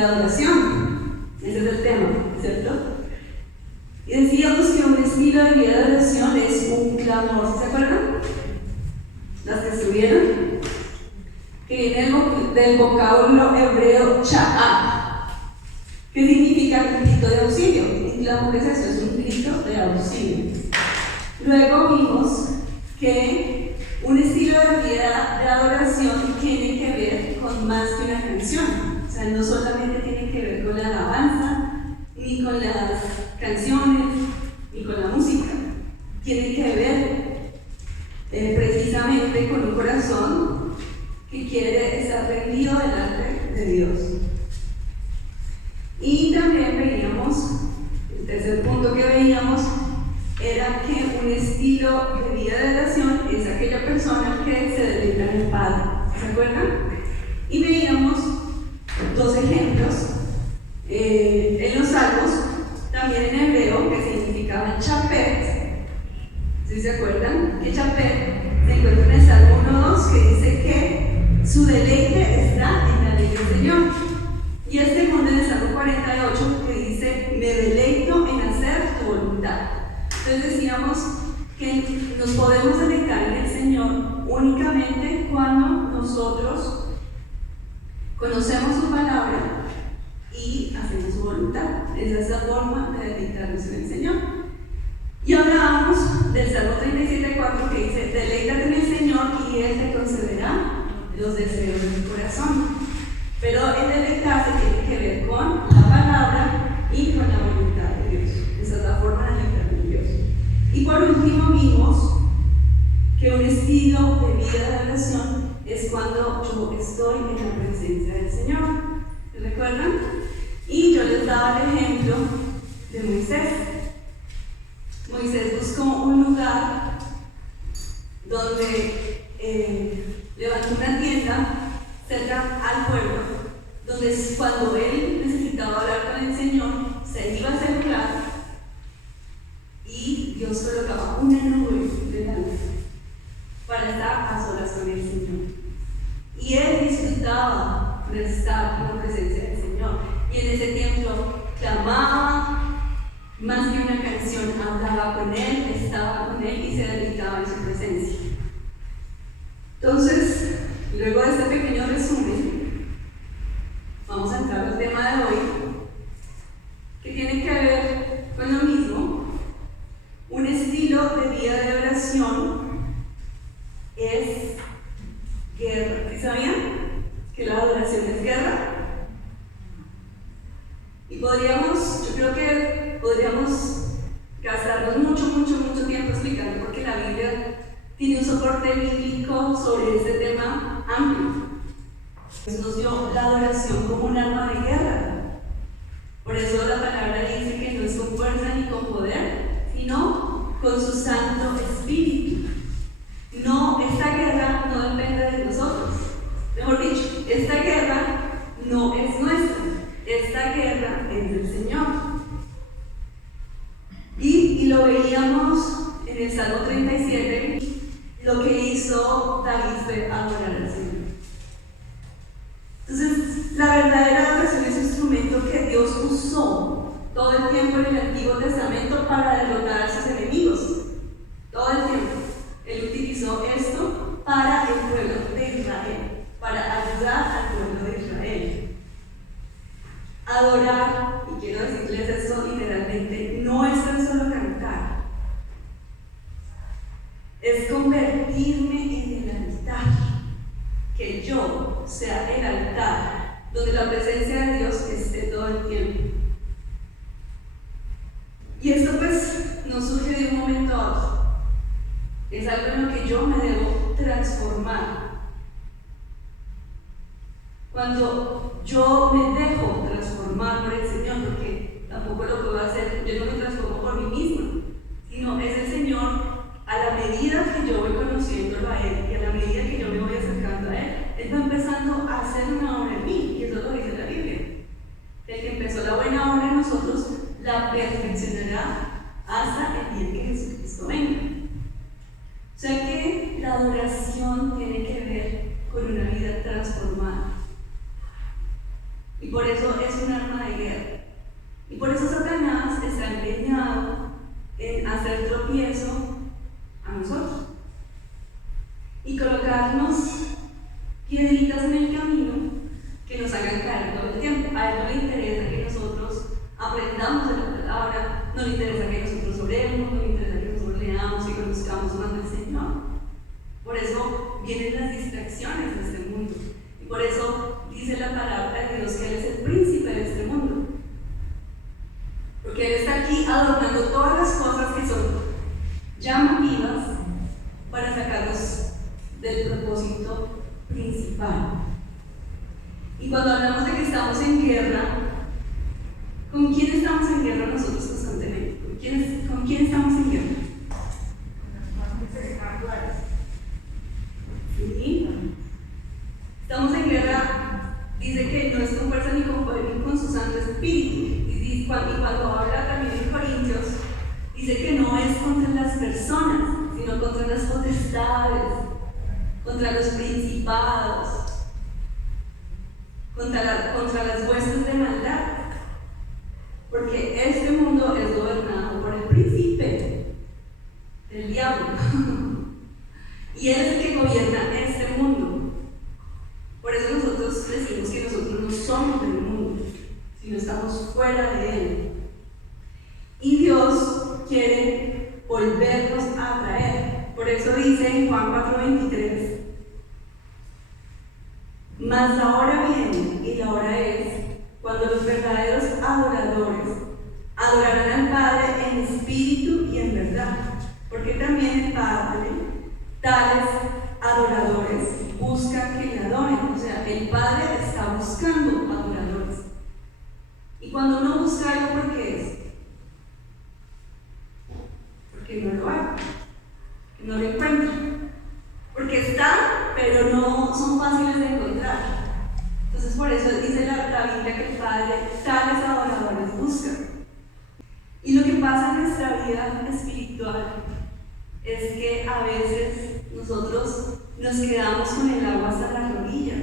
de adoración. Ese es el tema, ¿cierto? Y decíamos que un estilo de vida de oración es un clamor, ¿se acuerdan? Las que estuvieron, que viene del vocablo hebreo cha'á, que significa un grito de auxilio. Un clamor es eso, es un grito de auxilio. Luego vimos que un estilo de vida de adoración tiene que ver con más que una canción. O sea, no solamente tiene que ver con la alabanza, ni con las canciones, ni con la música. Tiene que ver precisamente con un corazón que quiere estar rendido delante de Dios. Y también veíamos, el tercer punto que veíamos, era que un estilo de vida de oración es aquella persona que se deleita en el Padre. ¿Se acuerdan? Y veíamos dos ejemplos en los salmos, también en hebreo, que significaban chapet. ¿Sí se acuerdan? Que chapet se encuentra en el Salmo 1:2, que dice que su deleite está en la ley del Señor. Y el segundo en el Salmo 48, que dice: me deleito en hacer tu voluntad. Entonces decíamos que nos podemos deleitar en el Señor únicamente cuando nosotros conocemos su palabra y hacemos su voluntad. Esa es la forma de deleitarnos en el Señor. Y hablábamos del Salmo 37:4, que dice: deleítate en el Señor y Él te concederá los deseos de tu corazón. Pero el deleitarse tiene que ver con la palabra y con la voluntad de Dios. Esa es la forma de deleitarse en Dios. Y por último vimos que un estilo de vida de oración es cuando yo estoy en la presencia del Señor. ¿Se recuerdan? Y yo les daba el ejemplo de Moisés. Moisés buscó un lugar donde levantó una tienda cerca al pueblo, donde cuando él necesitaba hablar con el Señor, se iba a ese lugar y Dios colocaba una nube delante para estar a solas con el Señor. Y él disfrutaba de estar en la presencia del Señor. Y en ese tiempo clamaba, más que una canción, hablaba con él, estaba con él y se deleitaba en su presencia. Entonces, luego de este pequeño resumen, vamos a entrar al tema de hoy, que tiene que ver con lo mismo. Un estilo de vida de oración es guerra. ¿Sí sabían que la adoración es guerra? Y yo creo que podríamos gastarnos mucho tiempo explicando, porque la Biblia tiene un soporte bíblico sobre este tema amplio. Dios nos dio la adoración como un arma de guerra. Por eso la palabra dice que no es con fuerza ni con poder, sino con su Santo Espíritu. No, esta guerra no depende de nosotros. Mejor dicho, esta guerra no es nuestra. Esta guerra es del Señor. Y lo veíamos en el Salmo 37, lo que hizo David fue adorar al Señor. Entonces, la verdadera adoración es un instrumento que Dios usó todo el tiempo en el Antiguo Testamento para derrotar a sus enemigos. Todo el tiempo. Él utilizó esto para el pueblo de Israel, para ayudar al pueblo de Israel. Adorar, y quiero decirles esto literalmente, no es tan solo cantar, es convertirme en el altar, que yo sea el altar donde la presencia de Dios esté todo el tiempo. Y esto pues no surge de un momento a otro, es algo en lo que yo me debo transformar. Cuando yo me dejo transformar por el Señor, porque tampoco lo puedo hacer, yo no me transformo por mí misma, sino es el Señor, a la medida que yo voy conociéndolo a Él y a la medida que yo me voy acercando a Él va empezando a hacer una obra en mí, y eso lo dice la Biblia. El que empezó la buena obra en nosotros la perfeccionará hasta el día que Jesucristo venga. O sea que la adoración tiene que ver con una vida transformada. Y por eso es un arma de guerra. Y por eso Satanás está empeñado en hacer tropiezo a nosotros y colocarnos piedritas en el camino que nos hagan caer todo el tiempo. A él no le interesa que nosotros aprendamos de la palabra, no le interesa que nosotros oremos, no le interesa que nosotros leamos y conozcamos más del Señor. Por eso vienen las distracciones de este mundo. Y por eso dice la palabra de Dios que Él es el príncipe de este mundo. Porque Él está aquí adornando todas las cosas que son llamativas para sacarnos del propósito principal. Y cuando hablamos de que estamos en guerra, ¿con quién estamos en guerra nosotros constantemente? ¿Con quién estamos en guerra? ¿Sí? Estamos en guerra, dice que no es con fuerza ni con poder ni con su Santo Espíritu. Y cuando habla también en Corintios, dice que no es contra las personas, sino contra las potestades, contra los principados, contra las huestes de maldad. Porque este mundo es gobernado por el príncipe, el diablo. Y él es el que gobierna este mundo. Por eso nosotros decimos que nosotros no somos del mundo, sino estamos fuera de él. Y Dios quiere volvernos a atraer. Por eso dice en Juan 4:23: mas la hora viene y la hora es cuando los verdaderos adoradores adorarán al Padre en espíritu y en verdad, porque también el Padre tales adoradores buscan que le adoren. O sea, el Padre está buscando adoradores. Y cuando uno busca algo, ¿por qué es? Porque no lo hay, que no lo encuentra, porque están, pero no son fáciles de encontrar. Entonces por eso dice la Biblia que el Padre tales adoradores busca. Y lo que pasa en nuestra vida espiritual es que a veces nosotros nos quedamos con el agua hasta las rodillas.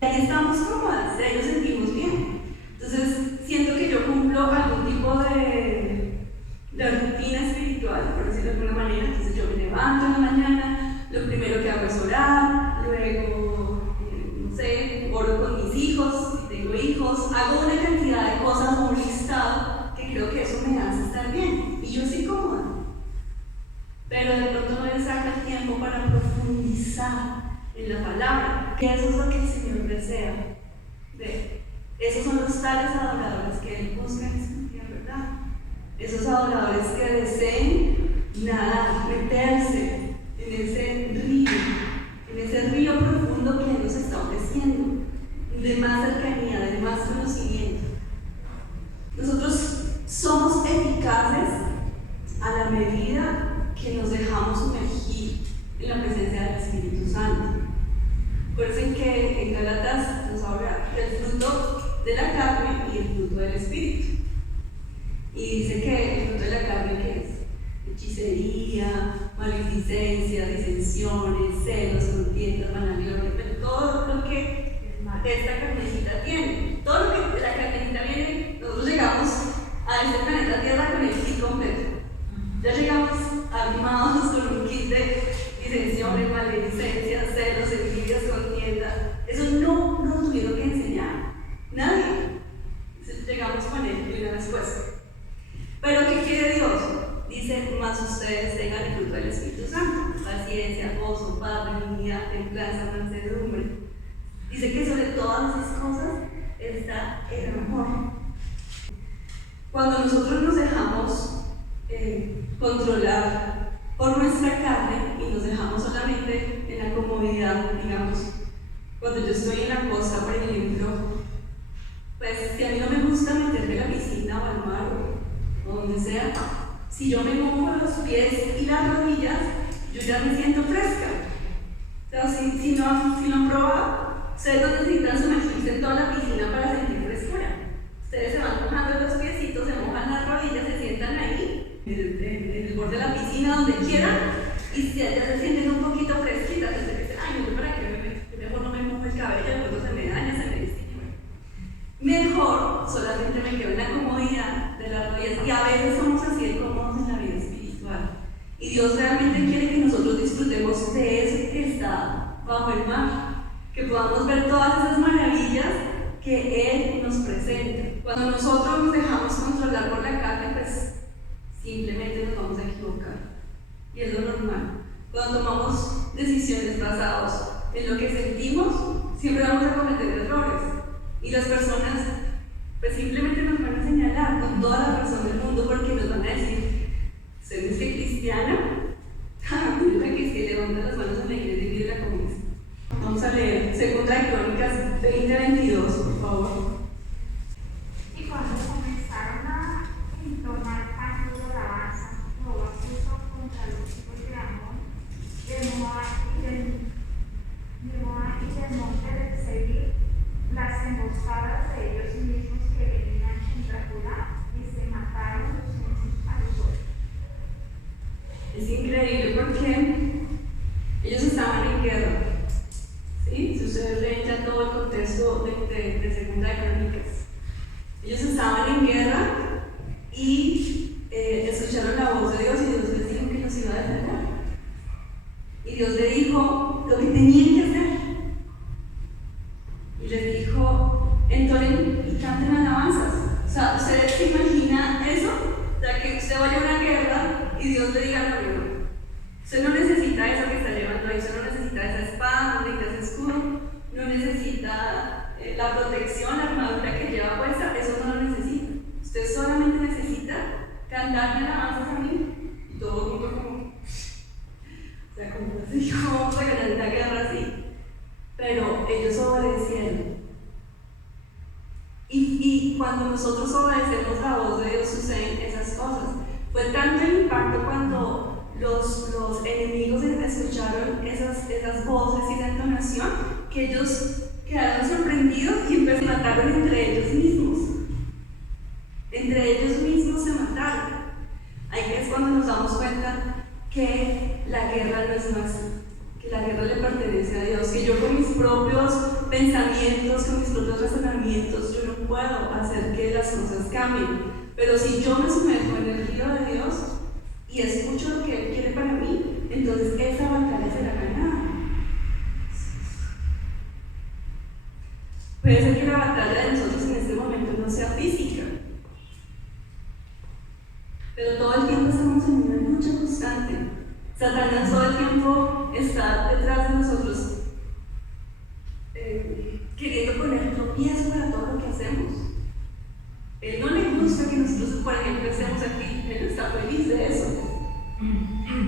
Y ahí estamos cómodas, y ahí nos sentimos bien. Entonces siento que yo cumplo algún tipo de rutina espiritual, por decirlo de alguna manera. Entonces yo me levanto en la mañana, lo primero que hago es orar, luego, no sé, oro con mis hijos, si tengo hijos, hago una cantidad de cosas, un listado, que creo que eso me hace estar bien. Y yo estoy cómoda. Pero de pronto no le saca el tiempo para profundizar en la palabra. Y eso es lo que el Señor desea. Esos son los tales adoradores que Él busca en esta verdad. Esos adoradores que deseen nadar, meterse en ese río profundo que Él nos está ofreciendo, de más cercanía, de más conocimiento. Nosotros somos eficaces a la medida que nos dejamos sumergir en la presencia del Espíritu Santo. Recuerden que en Gálatas nos habla del fruto de la carne y el fruto del Espíritu. Y dice que el fruto de la carne, ¿qué es? Hechicería, maledicencia, disensiones, celos, contiendas, vanagloria, pero todo lo que esta carnecita tiene. Todo lo que la carnecita viene, nosotros llegamos a este planeta Tierra con el kit completo. Ya llegamos armados con un kit de disensiones, maledicencias, celos, envidias, contiendas. Eso no nos tuvieron que enseñar. Nadie. Entonces, llegamos con él y una respuesta. Pero ¿qué quiere Dios? Dice, más ustedes tengan el fruto del Espíritu Santo: paciencia, gozo, paz, benignidad, templanza, mansedumbre. Dice que sobre todas esas cosas está el amor. Cuando nosotros nos dejamos controlar por nuestra carne y nos dejamos solamente en la comodidad, digamos, cuando yo estoy en la costa, por ejemplo, pues si a mí no me gusta meterme a la piscina o al mar o donde sea, si yo me mojo los pies y las rodillas, yo ya me siento fresca. O sea, si no han probado, ustedes no necesitan sumergirse en toda la piscina para sentir frescura. Ustedes se van mojando los piecitos, se mojan las rodillas, se sientan ahí, en el borde de la piscina, donde quieran, y si ya se sienten un poquito fresquitas, entonces dicen, ay, no sé para qué mejor no me mojo el cabello, después se me daña, se me destiñe. mejor, solamente me quedo en la comodidad de las rodillas. Y a veces somos así de cómodos en la vida espiritual. Y Dios realmente quiere que nosotros disfrutemos de eso que está bajo el mar, que podamos ver todas esas maravillas que Él nos presenta. Cuando nosotros nos dejamos controlar por la carne, pues simplemente nos vamos a equivocar. Y es lo normal. Cuando tomamos decisiones basadas en lo que sentimos, siempre vamos a cometer errores. Y las personas pues simplemente nos van a señalar con toda la razón del mundo, porque nos van a decir: ¿usted es que cristiana? Mira que levanta las manos en la iglesia y pide la comida. Vamos a leer 2 Crónicas 20:22, por favor. Y cuando comenzaron a entonar cantos de alabanza, Jehová puso contra los hijos de Amón, de Moab y del monte de Seir, las emboscadas de ellos mismos que venían contra Judá, y se mataron los unos a los otros. Es increíble porque ellos estaban en guerra. ¿Sí? Si ustedes leen ya todo el contexto de 2 Crónicas, ellos estaban en guerra y escucharon la voz de Dios, y Dios les dijo que los iba a defender. Y Dios le dijo lo que tenían que hacer. Y les dijo: entonen y canten alabanzas. O sea, ¿ustedes se imaginan eso? O sea, que usted vaya a una guerra y Dios le diga: no. Usted no necesita eso que está llevando ahí, usted no necesita esa espada, no necesita ese escudo, no necesita la protección, la armadura que lleva puesta, eso no lo necesita. Usted solamente necesita cantarme alabanzas a mí. Y todo el mundo como, o sea, como así, ¿cómo vamos a ganar una guerra así? Pero ellos obedecieron. Y cuando nosotros obedecemos la voz de Dios, suceden esas cosas. Fue tanto el impacto cuando los enemigos escucharon esas voces y esa entonación, que ellos quedaron sorprendidos y empezaron a matar entre ellos mismos. Entre ellos mismos se mataron. Ahí es cuando nos damos cuenta que la guerra no es nuestra, que la guerra le pertenece a Dios, que yo con mis propios pensamientos, con mis propios razonamientos, yo no puedo hacer que las cosas cambien. Pero si yo me sumerjo en el río de Dios y escucho lo que Él quiere para mí, entonces esa batalla será ganada. Puede ser que la batalla de nosotros en este momento no sea física, pero todo el tiempo estamos en una lucha constante. Satanás todo el tiempo está detrás de nosotros, queriendo poner tropiezo para todo lo que hacemos. Él no le gusta que nosotros, por ejemplo, estemos aquí. Él está feliz de eso.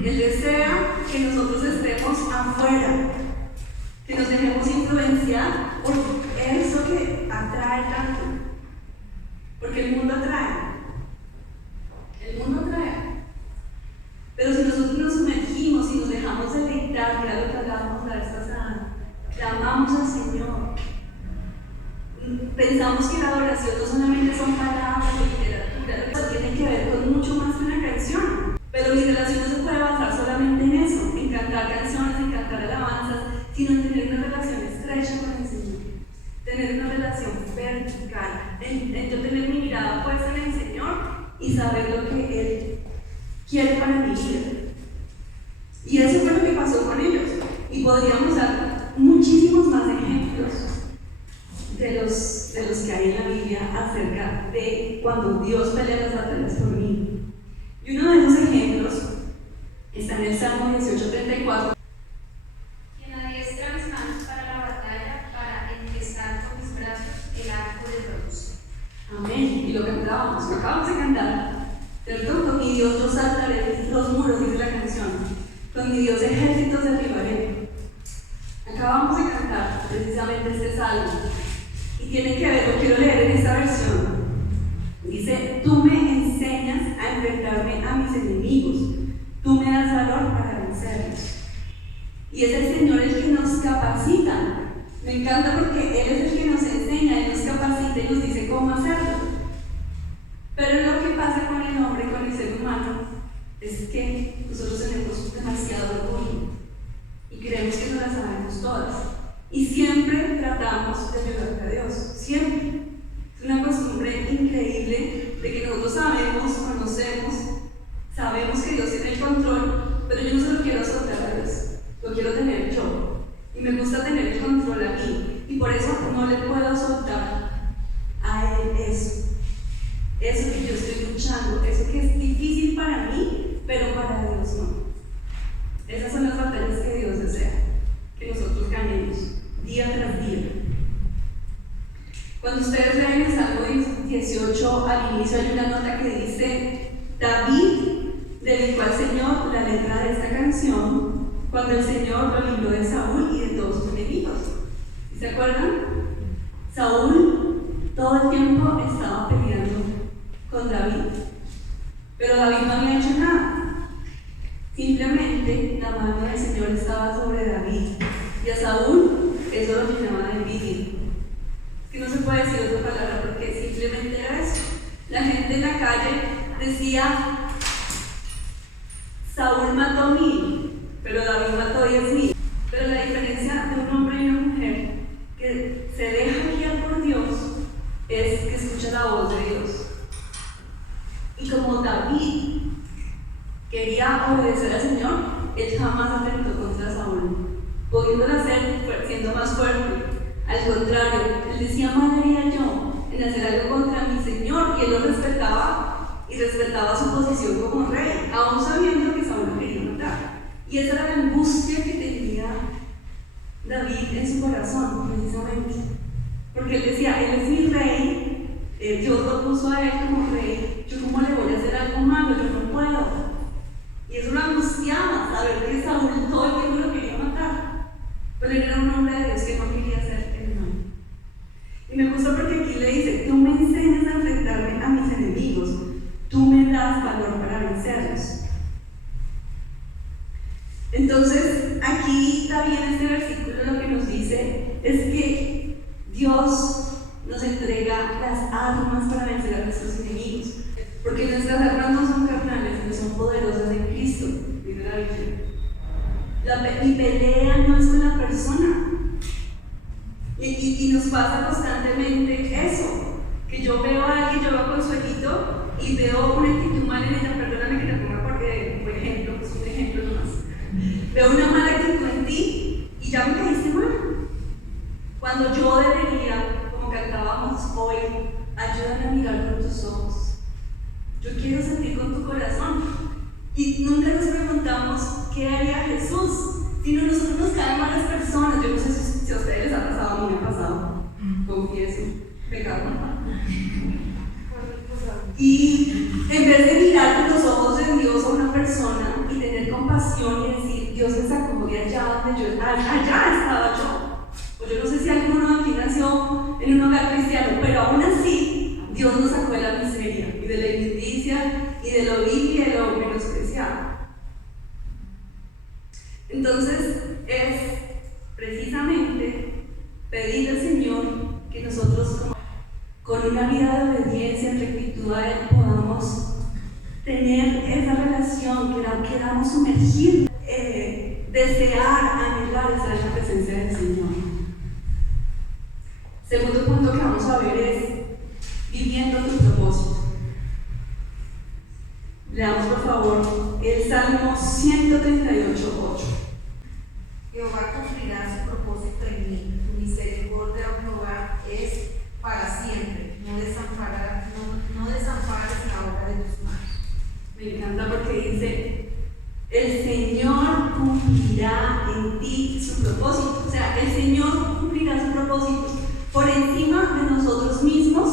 Él desea que nosotros estemos afuera, que nos dejemos influenciar por eso que atrae tanto. Porque el mundo atrae. El mundo atrae. Pero si nosotros nos sumergimos y nos dejamos deleitar, que era lo que hablábamos la vez pasada, clamamos al Señor. Pensamos que la adoración no solamente son palabras o literatura, eso tiene que ver con mucho más que una canción. Pero mi relación no se puede basar solamente en eso, en cantar canciones, en cantar alabanzas, sino en tener una relación estrecha con el Señor, tener una relación vertical, en yo tener mi mirada puesta en el Señor y saber lo que Él quiere para mi vida. Y eso fue lo que pasó con ellos. Y podríamos dar muchísimos más ejemplos de los que hay en la Biblia acerca de cuando Dios pelea las batallas por mí. Y uno de esos ejemplos está en el Salmo 18:34. Quien adiestra mis manos para la batalla, para empezar con mis brazos el arco de bronce. Amén. Y lo cantábamos, lo acabamos de cantar, ¿cierto? Con mi Dios yo saltaré los muros, dice la canción. Con mi Dios ejércitos derribaré. Acabamos de cantar precisamente este salmo. Y tiene que ver, lo quiero leer en esta versión. Dice: tú me enseñas a enfrentarme a mis enemigos, tú me das valor para vencerlos. Y es el Señor el que nos capacita. Me encanta porque Él es el que nos enseña, Él nos capacita y nos dice cómo hacerlo. Pero lo que pasa con el hombre, con el ser humano, es que nosotros tenemos demasiado orgullo y creemos que no las sabemos todas. Y siempre tratamos de ayudar a Dios, siempre. Es una sabemos que Dios tiene el control, pero yo no se lo quiero soltar a Dios, lo quiero tener yo. Y me gusta tener el control a mí, y por eso no le puedo soltar a Él eso que yo estoy luchando, eso que es difícil para mí, pero para Dios no. Esas son las batallas que Dios desea que nosotros ganemos día tras día. Cuando ustedes leen el Salmo 18, al inicio hay una nota que dice: David dedicó al Señor la letra de esta canción cuando el Señor lo libró de Saúl y de todos sus enemigos. ¿Se acuerdan? Saúl todo el tiempo estaba peleando con David, pero David no había hecho nada. Simplemente la mano del Señor estaba sobre David, y a Saúl eso lo llenaba de envidia. Es que no se puede decir otra palabra, porque simplemente era eso. La gente en la calle decía: Saúl mató 1000, pero David mató 10,000. Pero la diferencia de un hombre y una mujer que se deja guiar por Dios es que escucha la voz de Dios. Y como David quería obedecer al Señor, él jamás atentó contra Saúl, pudiéndolo hacer siendo más fuerte. Al contrario, él decía: mal haría yo en hacer algo contra mi Señor, y él lo respetaba y respetaba su posición como rey, aún sabiendo que Saúl lo quería matar. Y esa era la angustia que tenía David en su corazón, precisamente, porque él decía: él es mi rey, Dios lo puso a él como rey, yo cómo le voy a hacer algo malo, yo no puedo. Y eso lo angustiaba, saber que Saúl todo el tiempo lo quería matar, pero él era un hombre de Dios que no quería hacer el mal. Y me gusta porque aquí le dice: tú me enseñas a enfrentarme a mis enemigos, tú me das valor para vencerlos. Entonces, aquí también en este versículo lo que nos dice es que Dios nos entrega las armas para vencer a nuestros enemigos, porque nuestras armas no son carnales, sino son poderosas en Cristo, dice la Biblia. Mi pelea no es con la persona, y nos pasa constantemente eso, que yo veo a alguien, yo veo Consuelito y veo una actitud mal en ella. Perdóname que te ponga por ejemplo, es un ejemplo nomás. Veo una mala actitud en ti y ya me caíste mal, cuando yo debería, como cantábamos hoy, ayúdame a mirar con tus ojos, yo quiero sentir con tu corazón. Y nunca nos preguntamos qué haría Jesús, sino nosotros nos caen malas personas. Yo no sé si a ustedes les ha pasado, a mí me ha pasado, confieso, pecado. Y en vez de mirar con los ojos de Dios a una persona y tener compasión y decir: Dios me sacó de allá donde allá estaba yo. Pues yo no sé si alguno de aquí nació en un hogar cristiano, pero aún así Dios nos sacó de la miseria y de la inmundicia y de lo vil y de lo menospreciado. Entonces es precisamente pedir al Señor que nosotros, con una vida de obediencia, rectitud a Él, podamos tener esa relación, que queramos sumergir, desear, anhelar estar en la presencia del Señor. Segundo punto que vamos a ver es viviendo tu propósito. Leamos por favor el Salmo 138:8. Jehová cumplirá su propósito en mí, tu misericordia, oh Jehová, es para siempre, no desampares la obra de tus manos. Me encanta porque dice: el Señor cumplirá en ti su propósito. O sea, el Señor cumplirá su propósito por encima de nosotros mismos.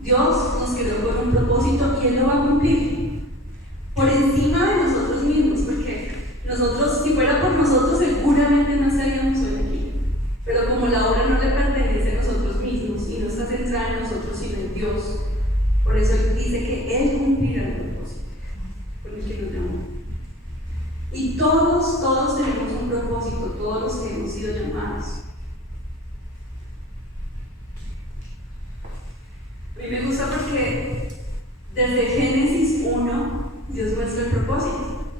Dios nos creó con un propósito y Él lo va a cumplir por encima de nosotros mismos, porque nosotros, si fuera por nosotros, seguramente no estaríamos hoy aquí, pero como la obra no le pertenece a nosotros mismos y no está centrada en nosotros sino en Dios, por eso Él dice que Él cumplirá el propósito con el que nos llamó. Y todos tenemos un propósito, todos los que hemos sido llamados. A mí me gusta porque desde Génesis 1 Dios muestra el propósito.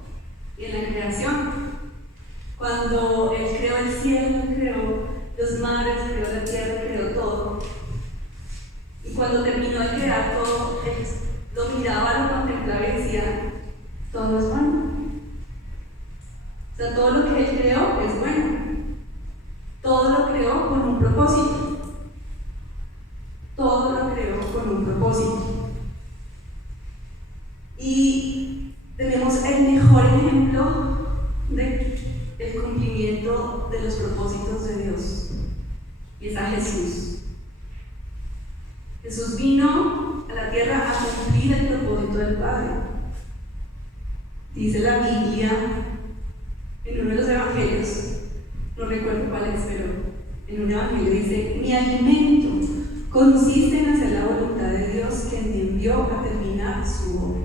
Y en la creación, cuando Él creó el cielo, creó los mares, creó la tierra, creó todo. Y cuando terminó de crear todo, Él lo miraba, lo contemplaba y decía: todo es bueno. O sea, todo lo que Él creó es bueno. Todo lo creó con un propósito. Todo lo creó con un propósito. Y tenemos el mejor ejemplo del cumplimiento de los propósitos de Dios. Y es a Jesús. Jesús vino a la tierra a cumplir el propósito del Padre. Dice la Biblia en uno de los evangelios, no recuerdo cuál es, pero en un evangelio dice: mi alimento consiste en hacer la voluntad de Dios que me envió a terminar su obra.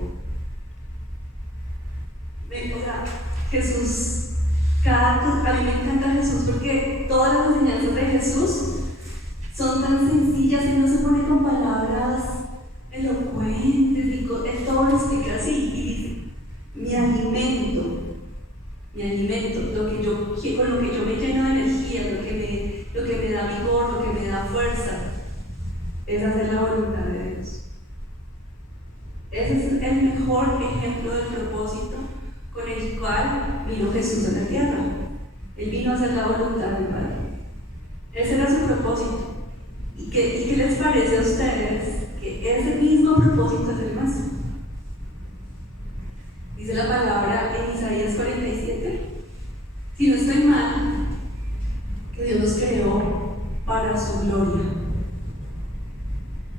O sea, Jesús, a mí me encanta Jesús porque todas las enseñanzas de Jesús son tan sencillas y no se pone con palabras elocuentes, Él todo lo explica así y dice: mi alimento, con lo que yo me lleno de energía, lo que me da vigor, lo que me da fuerza, es hacer la voluntad de Dios. Ese es el mejor ejemplo del propósito con el cual vino Jesús a la tierra. Él vino a hacer la voluntad del Padre. Ese era su propósito. ¿Y qué les parece a ustedes que ese mismo propósito es el nuestro? Dice la palabra en Isaías 47, si no estoy mal, que Dios nos creó para su gloria.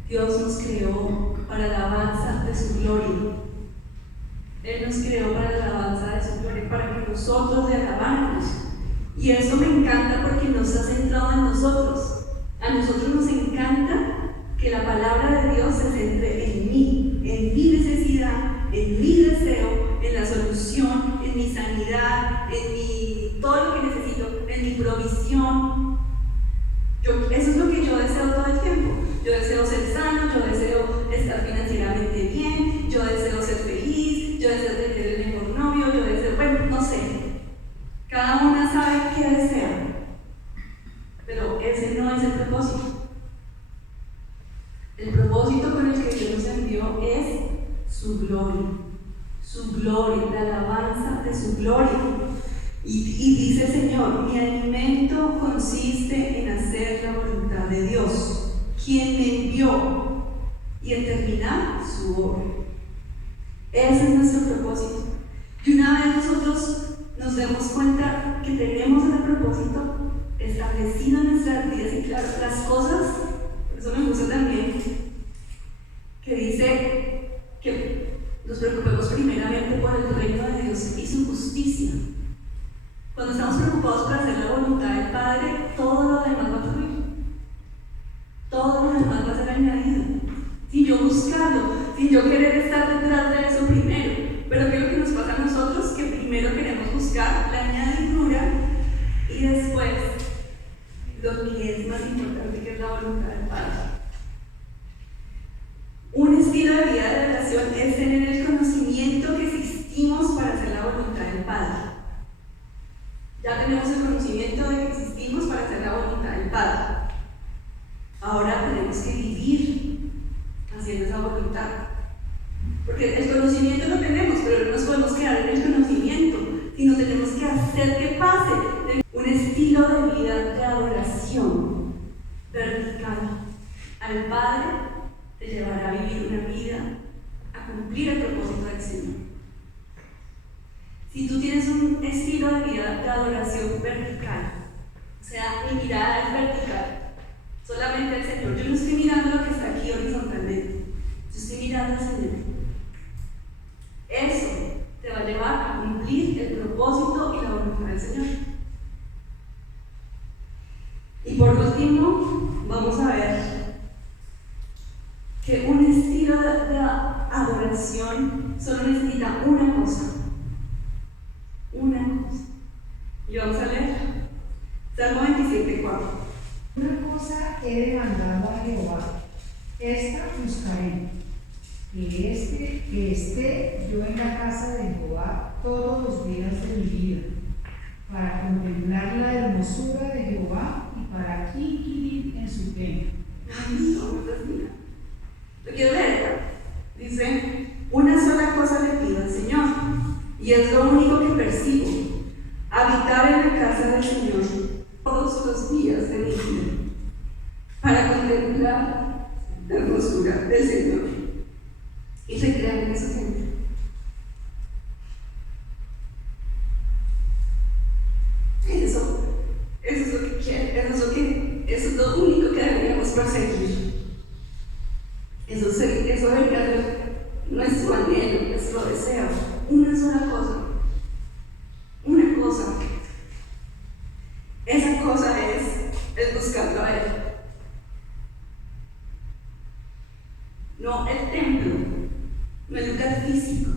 Dios nos creó para la alabanza de su gloria. Él nos creó para la alabanza de su gloria, para que nosotros le alabáramos. Y eso me encanta porque nos ha centrado en nosotros. A nosotros nos encanta que la palabra de Dios se centre en mí, en mi necesidad, en mi deseo, en la solución, en mi sanidad, todo lo que necesito, en mi provisión. Eso es lo que yo deseo todo el tiempo. Yo deseo ser sano, yo deseo estar financieramente bien, yo deseo ser feliz, yo deseo tener el mejor novio, yo deseo, bueno, no sé. Cada una sabe qué desea, pero ese no es el propósito. El propósito con el que Dios nos envió es su gloria, la alabanza de su gloria. Y dice el Señor: mi alimento consiste en hacer la voluntad de Dios, quien me envió, y en terminar su obra. Ese es nuestro propósito. Y una vez nosotros nos demos cuenta que tenemos ese propósito establecido en nuestras vidas, y claro, las cosas, por eso me gusta también que dice que nos preocupemos primeramente por el reino de Dios y su justicia. Cuando estamos preocupados por hacer la voluntad del Padre, todo lo demás va a fluir. Todo lo demás va a ser añadido. Sin yo buscarlo, sin yo querer estar detrás de eso primero. Pero ¿qué es lo que nos pasa a nosotros? Que primero queremos buscar la añadidura y después lo que es más importante, que es la voluntad del Padre. Un estilo de vida de oración es tener el conocimiento que existimos para hacer la voluntad del Padre. Ya tenemos el conocimiento de que existimos para hacer la voluntad del Padre. Ahora tenemos que vivir haciendo esa voluntad. Porque el conocimiento lo tenemos, pero no nos podemos quedar en el conocimiento, sino tenemos que hacer que pase. Un estilo de vida de adoración vertical al Padre te llevará a vivir una vida, a cumplir el propósito del Señor. Si tú tienes un estilo de vida de adoración vertical, o sea, mi mirada es vertical, solamente al Señor, yo no estoy mirando lo que está aquí horizontalmente, yo estoy mirando al Señor. Eso te va a llevar a cumplir el propósito y la voluntad del Señor. Y por último, vamos a ver que un estilo de adoración solo necesita una cosa. Y vamos a leer Salmo 27:4. Una cosa he demandado a Jehová, esta buscaré, que esté yo en la casa de Jehová todos los días de mi vida, para contemplar la hermosura de Jehová y para inquirir en su templo. Lo quiero leer. Dice: una sola cosa le pido al Señor, recibo, habitar en la casa del Señor todos los días de mi vida, para contemplar la hermosura del Señor y recrear en esa gente. Eso es lo que quiero, eso es lo único que deberíamos perseguir. Eso debería ser nuestro anhelo, nuestro deseo. Una sola cosa. Una cosa. Esa cosa es buscarlo a Él. No el templo, no el lugar físico,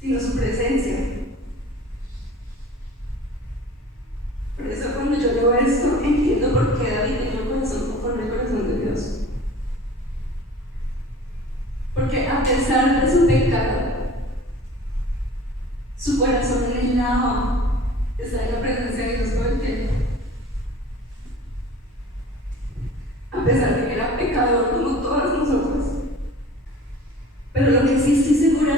sino su presencia. Por eso cuando yo leo esto, entiendo por qué David tenía un corazón conforme al corazón de Dios. Porque a pesar de su pecado, su corazón anhelaba estar en la presencia de Dios todo el tiempo. A pesar de que era pecador como todas nosotras. Pero lo que sí estoy segura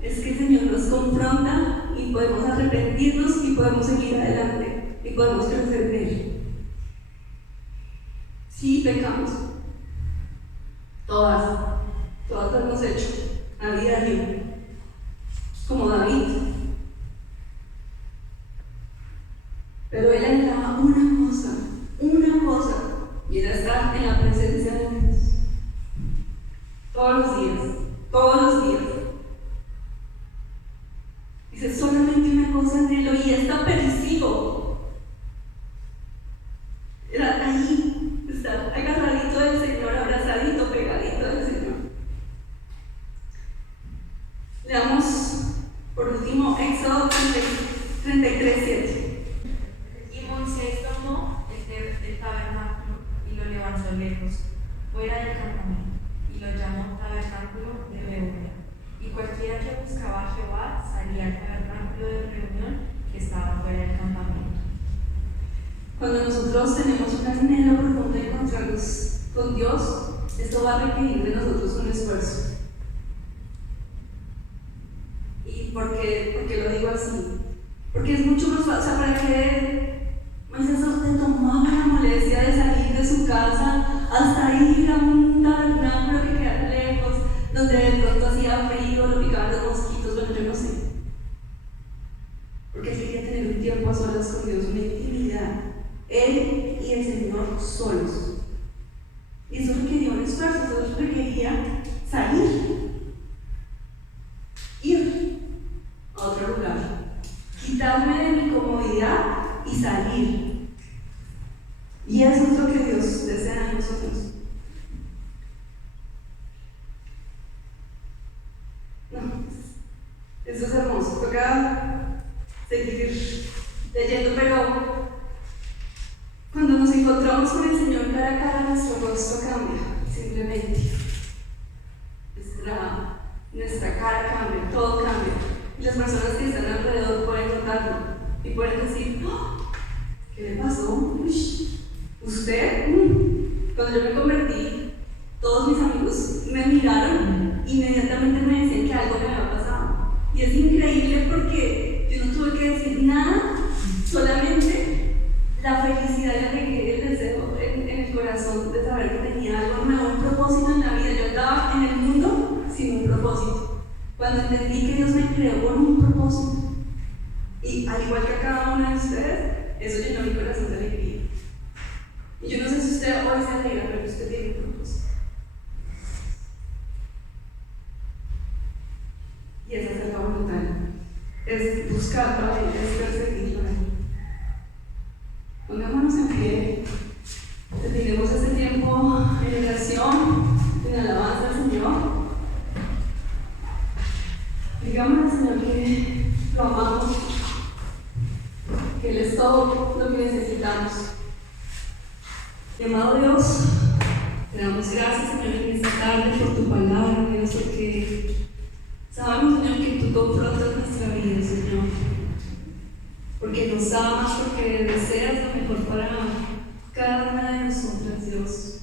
es que el Señor nos confronta y podemos arrepentirnos y podemos seguir adelante y podemos crecer en Él. Sí, pecamos. Todas lo hemos hecho a diario, como David. Pero él anhelaba una cosa, y era estar en la presencia de Dios. Todos los días. Dice, solamente una cosa anhelo, y está perecibo. Era ahí, estar agarradito del Señor, abrazadito, pegadito del Señor. Leamos por último Éxodo 33:7. Y Moisés tomó el tabernáculo y lo levantó lejos, fuera del campamento, y lo llamó tabernáculo de reunión. Y cualquiera que buscaba a Jehová salía al tabernáculo de reunión que estaba fuera del campamento. Cuando nosotros tenemos un anhelo profundo de encontrarnos con Dios, esto va a requerir de nosotros un esfuerzo. ¿Y por qué lo digo así? Porque es mucho más fácil, ¿para qué Moisés te tomaba la molestia de salir de su casa hasta ir a un tabernáculo que queda lejos, donde de pronto hacía frío, lo picaban los mosquitos, bueno, yo no sé? Porque él quería tener un tiempo a solas con Dios, una intimidad, él y el Señor solos. Y eso requería un esfuerzo, eso requería salir, ir a otro lugar, quitarme de mi comodidad y salir. Y eso es lo que Dios desea de nosotros. No, eso es hermoso. Toca seguir leyendo, pero cuando nos encontramos con el Señor cara a cara, nuestro rostro cambia, simplemente. Nuestra cara cambia, todo cambia. Y las personas que están alrededor pueden notarlo y pueden decir, ¡oh! ¿Qué le pasó? Uy, ¿usted? Cuando yo me convertí, todos mis amigos me miraron e inmediatamente me decían que algo me había pasado. Y es increíble porque yo no tuve que decir nada, solamente la felicidad y la alegría y el deseo en el corazón de saber que tenía algo nuevo, un propósito en la vida. Yo andaba en el mundo sin un propósito. Cuando entendí que Dios me creó con un propósito, y al igual que a cada uno de ustedes, eso llenó mi corazón de alegría. Y yo no sé si usted hoy se alegra, pero usted tiene un propósito. Y esa es la voluntad. Es buscarlo a Él, es perseguirlo a Él. Pongámonos en pie. Tenemos ese tiempo en oración, en alabanza al Señor. Digamos al Señor que lo amamos, que Él es todo lo que necesitamos. Amado Dios, te damos gracias, Señor, en esta tarde por tu palabra, Dios, porque sabemos, Señor, que tú confrontas nuestra vida, Señor, porque nos amas, porque deseas lo mejor para cada una de nosotras, Dios.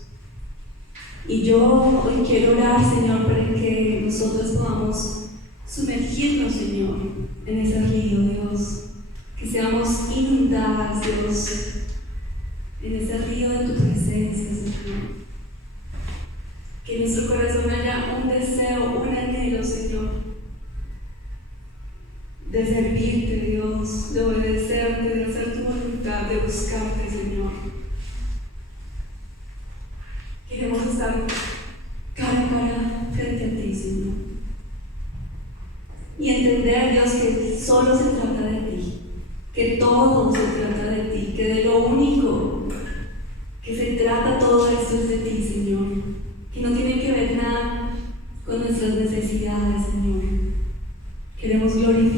Y yo hoy quiero orar, Señor, para que nosotros podamos sumergirnos, Señor, en ese río, Dios. Que seamos inundadas, Dios, en ese río de tu presencia, Señor. Que en nuestro corazón haya un deseo, un anhelo, Señor, de servirte, Dios, de obedecerte, de hacer tu voluntad, de buscarte, Señor. Queremos estar cara a cara frente a ti, Señor. Y entender, Dios, que solo se trata de ti, que todo se trata de ti, que de lo único que se trata todo esto es de ti, Señor. Que no tiene que ver nada con nuestras necesidades, Señor. Queremos glorificar